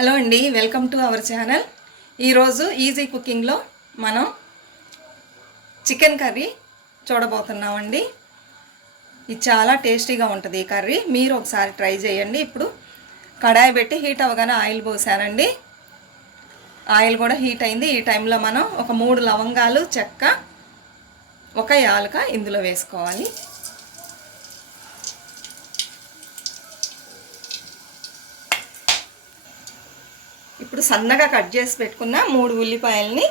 Hello అండి, welcome to our channel. ఈరోజు easy కుకింగ్లో మనం చికెన్ కర్రీ చూడబోతున్నామండి. ఇది చాలా టేస్టీగా ఉంటుంది ఈ కర్రీ. మీరు ఒకసారి ట్రై చేయండి. ఇప్పుడు కడాయి పెట్టి హీట్ అవ్వగానే ఆయిల్ పోసానండి. ఆయిల్ కూడా హీట్ అయింది. ఈ టైంలో మనం ఒక 3 లవంగాలు, చెక్క, ఒక యాలక ఇందులో వేసుకోవాలి. ఇప్పుడు సన్నగా కట్ చేసి పెట్టుకున్న 3 ఉల్లిపాయలని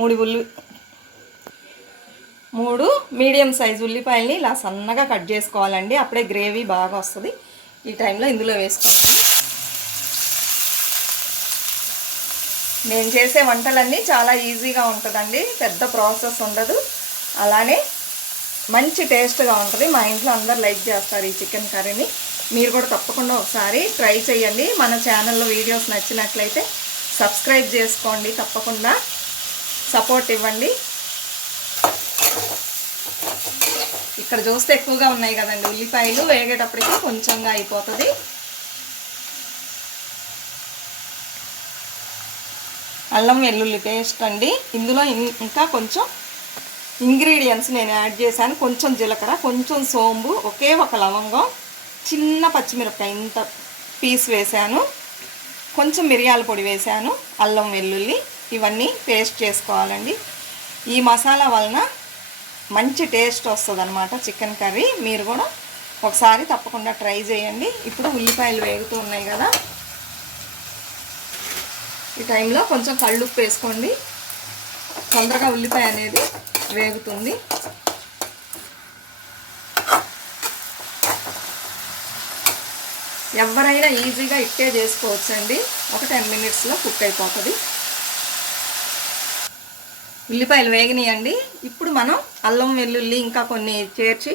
3 మీడియం సైజు ఉల్లిపాయలని ఇలా సన్నగా కట్ చేసుకోవాలండి. అప్పుడే గ్రేవీ బాగా వస్తుంది. ఈ టైంలో ఇందులో వేసుకోండి. నేను చేసే వంటలన్నీ చాలా ఈజీగా ఉంటుందండి, పెద్ద ప్రాసెస్ ఉండదు, అలానే మంచి టేస్ట్గా ఉంటుంది. మా ఇంట్లో అందరు లైక్ చేస్తారు ఈ చికెన్ కర్రీని. మీరు కూడా తప్పకుండా ఒకసారి ట్రై చేయండి. మన ఛానల్లో వీడియోస్ నచ్చినట్లయితే సబ్స్క్రైబ్ చేసుకోండి, తప్పకుండా సపోర్ట్ ఇవ్వండి. ఇక్కడ చూస్తే ఎక్కువగా ఉన్నాయి కదండి ఉల్లిపాయలు, వేగేటప్పటికి కొంచెంగా అయిపోతుంది. అల్లం వెల్లుల్లి పేస్ట్ అండి. ఇందులో ఇంకా కొంచెం ఇంగ్రీడియంట్స్ నేను యాడ్ చేశాను. కొంచెం జీలకర్ర, కొంచెం సోంబు, ఒకే ఒక లవంగం, చిన్న పచ్చిమిరపకాయ ఇంత పీస్ వేసాను, కొంచెం మిరియాల పొడి వేసాను, అల్లం వెల్లుల్లి ఇవన్నీ పేస్ట్ చేసుకోవాలండి. ఈ మసాలా వలన మంచి టేస్ట్ వస్తుంది అన్నమాట చికెన్ కర్రీ. మీరు కూడా ఒకసారి తప్పకుండా ట్రై చేయండి. ఇప్పుడు ఉల్లిపాయలు వేగుతూ ఉన్నాయి కదా, ఈ టైంలో కొంచెం కళ్ళుప్పు వేసుకోండి. తొందరగా ఉల్లిపాయ అనేది వేగుతుంది. ఎవరైనా ఈజీగా ఇట్టే చేసుకోవచ్చండి. ఒక 10 మినిట్స్లో కుక్ అయిపోతుంది. ఉల్లిపాయలు వేగినాయండి. ఇప్పుడు మనం అల్లం వెల్లుల్లి ఇంకా కొన్ని చేర్చి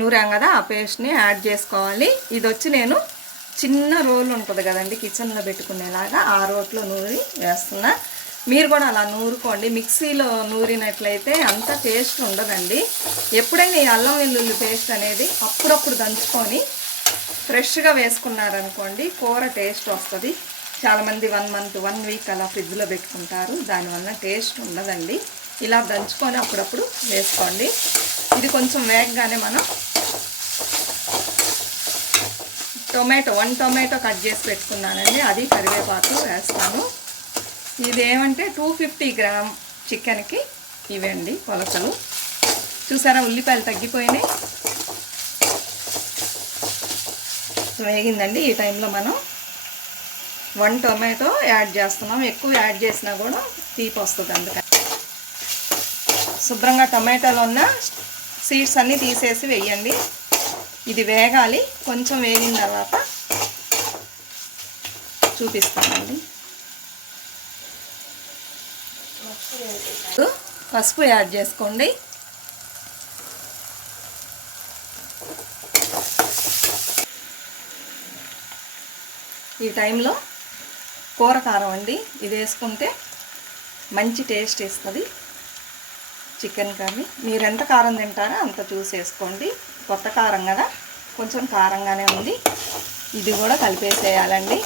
నూరాం కదా, ఆ పేస్ట్ని యాడ్ చేసుకోవాలి. ఇది వచ్చి నేను చిన్న రోల్ ఉంటుంది కదండి కిచెన్లో పెట్టుకునేలాగా, ఆ రోట్లో నూరి వేస్తున్నా. మీరు కూడా అలా నూరుకోండి. మిక్సీలో నూరినట్లయితే అంత టేస్ట్ ఉండదండి. ఎప్పుడైనా ఈ అల్లం వెల్లుల్లి పేస్ట్ అనేది అప్పుడప్పుడు దంచుకొని ఫ్రెష్గా వేసుకున్నారనుకోండి, కూర టేస్ట్ వస్తుంది. చాలామంది 1 మంత్ 1 వీక్ అలా ఫ్రిడ్జ్లో పెట్టుకుంటారు, దానివల్ల టేస్ట్ ఉండదండి. ఇలా దంచుకొని అప్పుడప్పుడు వేసుకోండి. ఇది కొంచెం వేగగానే మనం1 టొమాటో కట్ చేసి పెట్టుకున్నానండి, అది కరివేపాకు వేస్తాను. ఇదేమంటే 250 గ్రామ్ చికెన్కి ఇవండి కొలతలు. చూసారా ఉల్లిపాయలు తగ్గిపోయినాయి, వేగిందండి. ఈ టైంలో మనం 1 టొమాటో యాడ్ చేస్తున్నాం. ఎక్కువ యాడ్ చేసినా కూడా తీపి వస్తుంది, అందుకని శుభ్రంగా టొమాటోలో ఉన్న సీడ్స్ అన్నీ తీసేసి వేయండి. ఇది వేగాలి. కొంచెం వేగిన తర్వాత చూపిస్తానండి. పసుపు యాడ్ చేసుకోండి. ఈ టైంలో కూర కారం అండి, ఇది వేసుకుంటే మంచి టేస్ట్ ఇస్తుంది చికెన్ కర్రీ. మీరు ఎంత కారం తింటారో అంత చూసి వేసుకోండి. కొత్త కారం కదా, కొంచెం కారంగానే ఉంది. ఇది కూడా కలిపేసేయాలండి.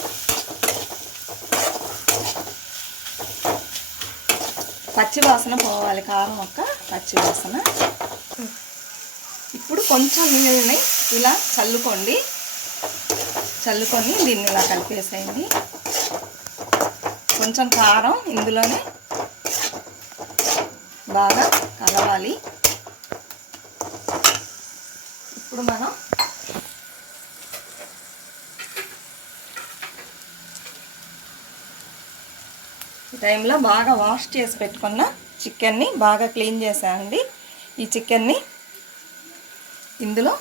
పచ్చి వాసన పోవాలి, కారం యొక్క పచ్చి వాసన. ఇప్పుడు కొంచెం నీళ్ళని ఇలా చల్లుకొని దీన్ని ఇలా కలిపేసేయండి. కొంచెం కారం ఇందులోనే బాగా కలవాలి. ఇప్పుడు మనం ఈ టైంలో బాగా వాష్ చేసి పెట్టుకున్న చికెన్ని బాగా క్లీన్ చేసానండి. ఈ చికెన్ని ఇందులో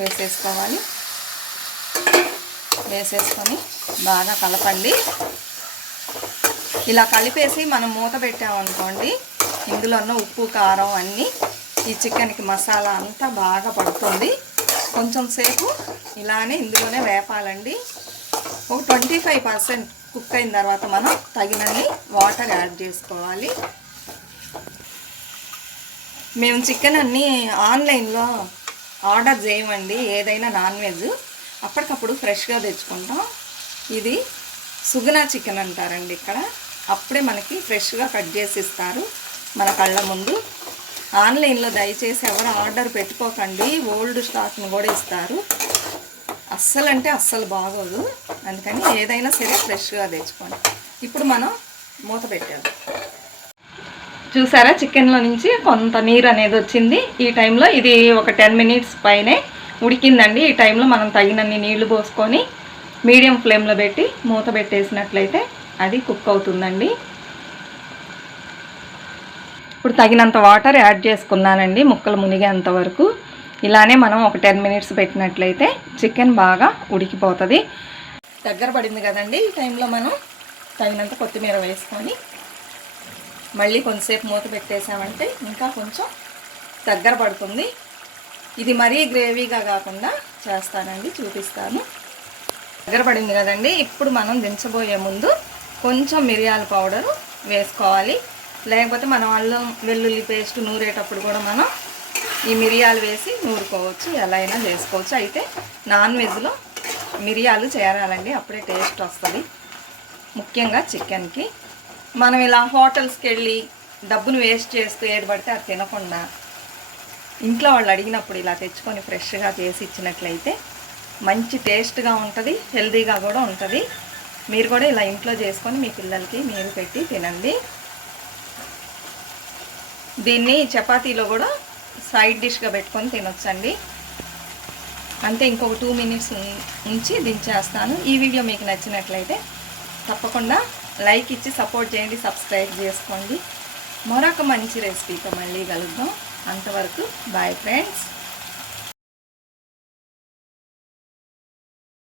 వేసేసుకోవాలి. వేసేసుకొని బాగా కలపండి. ఇలా కలిపేసి మనం మూత పెట్టామనుకోండి, ఇందులో ఉన్న ఉప్పు కారం అన్నీ ఈ చికెన్కి మసాలా అంతా బాగా పడుతుంది. కొంచెం సేపు ఇలానే ఇందులోనే వేపాలండి. ఒక 25% కుక్ అయిన తర్వాత మనం తగినన్ని వాటర్ యాడ్ చేసుకోవాలి. మేము చికెన్ అన్నీ ఆన్లైన్లో ఆర్డర్ చేయమండి. ఏదైనా నాన్ వెజ్ అప్పటికప్పుడు ఫ్రెష్గా తెచ్చుకుంటాం. ఇది సుగుణ చికెన్ అంటారండి ఇక్కడ. అప్పుడే మనకి ఫ్రెష్గా కట్ చేసి ఇస్తారు మన కళ్ళ ముందు. ఆన్లైన్లో దయచేసి ఎవరు ఆర్డర్ పెట్టుకోకండి, ఓల్డ్ స్టాక్ని కూడా ఇస్తారు. అస్సలు అంటే అస్సలు బాగోదు. అందుకని ఏదైనా సరే ఫ్రెష్గా తెచ్చుకోండి. ఇప్పుడు మనం మూత పెట్టాము. చూసారా, చికెన్లో నుంచి కొంత నీరు అనేది వచ్చింది. ఈ టైంలో ఇది ఒక 10 మినిట్స్ పైనే ఉడికిందండి. ఈ టైంలో మనం తగినన్ని నీళ్లు పోసుకొని మీడియం ఫ్లేమ్లో పెట్టి మూత పెట్టేసినట్లయితే అది కుక్ అవుతుందండి. ఇప్పుడు తగినంత వాటర్ యాడ్ చేసుకున్నానండి ముక్కలు మునిగేంత వరకు. ఇలానే మనం ఒక 10 మినిట్స్ పెట్టినట్లయితే చికెన్ బాగా ఉడికిపోతుంది. దగ్గర పడింది కదండి. ఈ టైంలో మనం తగినంత కొత్తిమీర వేసుకొని మళ్ళీ కొంతసేపు మూత పెట్టేసామంటే ఇంకా కొంచెం దగ్గర పడుతుంది. ఇది మరీ గ్రేవీగా కాకుండా చేస్తానండి, చూపిస్తాను. దగ్గర పడింది కదండి. ఇప్పుడు మనం దించబోయే ముందు కొంచెం మిరియాల పౌడరు వేసుకోవాలి. లేకపోతే మనం అల్లం వెల్లుల్లి పేస్ట్ నూరేటప్పుడు కూడా మనం ఈ మిరియాలు వేసి నూరుకోవచ్చు, ఎలా అయినా చేసుకోవచ్చు. అయితే నాన్ వెజ్లో మిరియాలు చేరాలండి, అప్పుడే టేస్ట్ వస్తుంది. ముఖ్యంగా చికెన్కి మనం ఇలా హోటల్స్కి వెళ్ళి డబ్బును వేస్ట్ చేస్తూ ఏది పడితే అది తినకుండా ఇంట్లో వాళ్ళు అడిగినప్పుడు ఇలా తెచ్చుకొని ఫ్రెష్గా చేసి ఇచ్చినట్లయితే మంచి టేస్ట్గా ఉంటుంది, హెల్తీగా కూడా ఉంటుంది. మీరు కూడా ఇలా ఇంట్లో చేసుకొని మీ పిల్లలకి మీరు పెట్టి తినండి. దీన్ని చపాతీలో కూడా సైడ్ డిష్గా పెట్టుకొని తినొచ్చండి. అంతే, ఇంకొక 2 మినిట్స్ ఉంచి దించేస్తాను. ఈ వీడియో మీకు నచ్చినట్లయితే తప్పకుండా లైక్ ఇచ్చి సపోర్ట్ చేయండి, సబ్స్క్రైబ్ చేసుకోండి. మరొక మంచి రెసిపీతో మళ్ళీ కలుద్దాం. అంతవరకు బాయ్ ఫ్రెండ్స్.